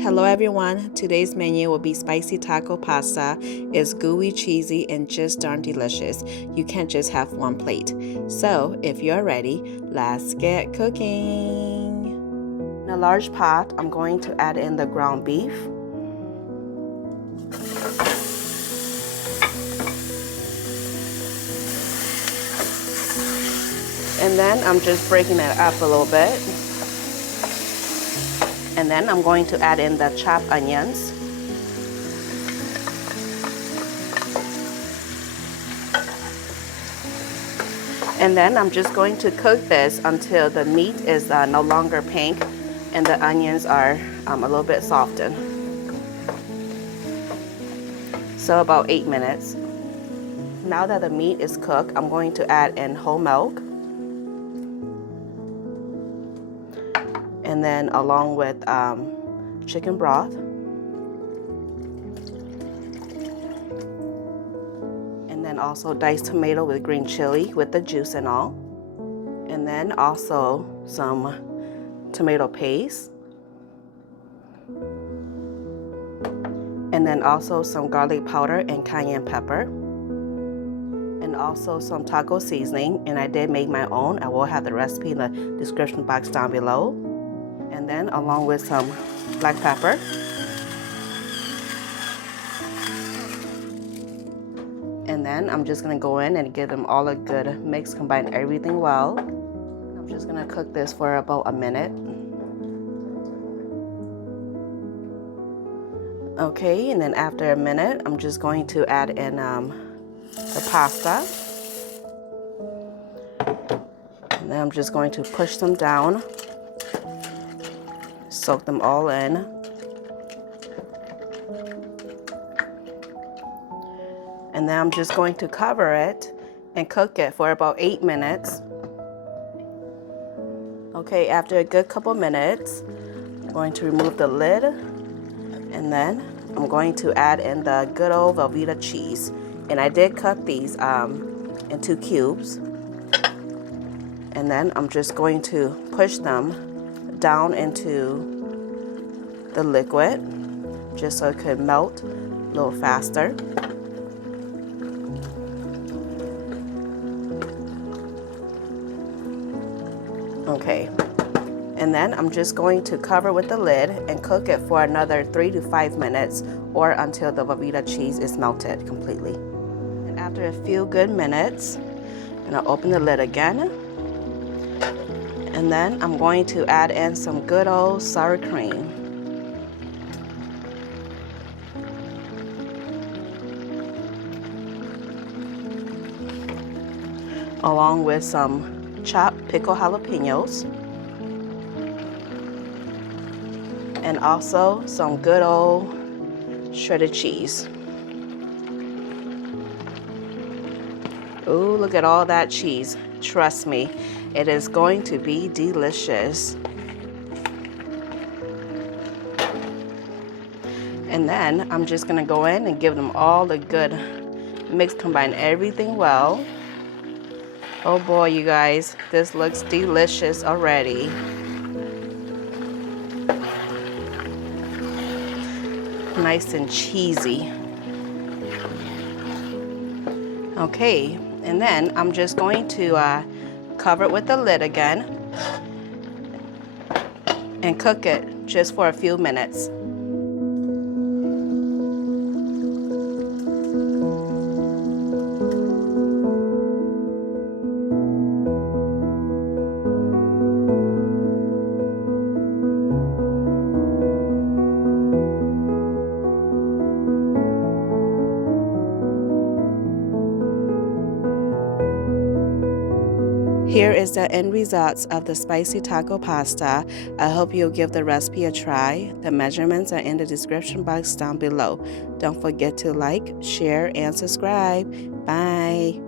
Hello everyone, today's menu will be spicy taco pasta. It's gooey, cheesy, and just darn delicious. You can't just have one plate. So if you're ready, let's get cooking. In a large pot, I'm going to add in the ground beef. And then I'm just breaking it up a little bit. And then I'm going to add in the chopped onions. And then I'm just going to cook this until the meat is no longer pink and the onions are a little bit softened. So about 8 minutes. Now that the meat is cooked, I'm going to add in whole milk. And then along with chicken broth. And then also diced tomato with green chili with the juice and all. And then also some tomato paste. And then also some garlic powder and cayenne pepper. And also some taco seasoning. And I did make my own. I will have the recipe in the description box down below. And then along with some black pepper. And then I'm just gonna go in and give them all a good mix, combine everything well. I'm just gonna cook this for about a minute. Okay, and then after a minute, I'm just going to add in the pasta. And then I'm just going to push them down. Soak them all in. And then I'm just going to cover it and cook it for about 8 minutes. Okay, after a good couple minutes, I'm going to remove the lid. And then I'm going to add in the good old Velveeta cheese. And I did cut these into cubes. And then I'm just going to push them down into the liquid just so it could melt a little faster. Okay, and then I'm just going to cover with the lid and cook it for another 3 to 5 minutes or until the Velveeta cheese is melted completely. And after a few good minutes, I'm gonna open the lid again. And then I'm going to add in some good old sour cream. Along with some chopped pickle jalapeños. And also some good old shredded cheese. Ooh, look at all that cheese. Trust me, it is going to be delicious. And then I'm just gonna go in and give them all a good mix, combine everything well. Oh boy, you guys, this looks delicious already. Nice and cheesy. Okay, and then I'm just going to cover it with the lid again and cook it just for a few minutes. Here is the end results of the spicy taco pasta. I hope you'll give the recipe a try. The measurements are in the description box down below. Don't forget to like, share, and subscribe. Bye.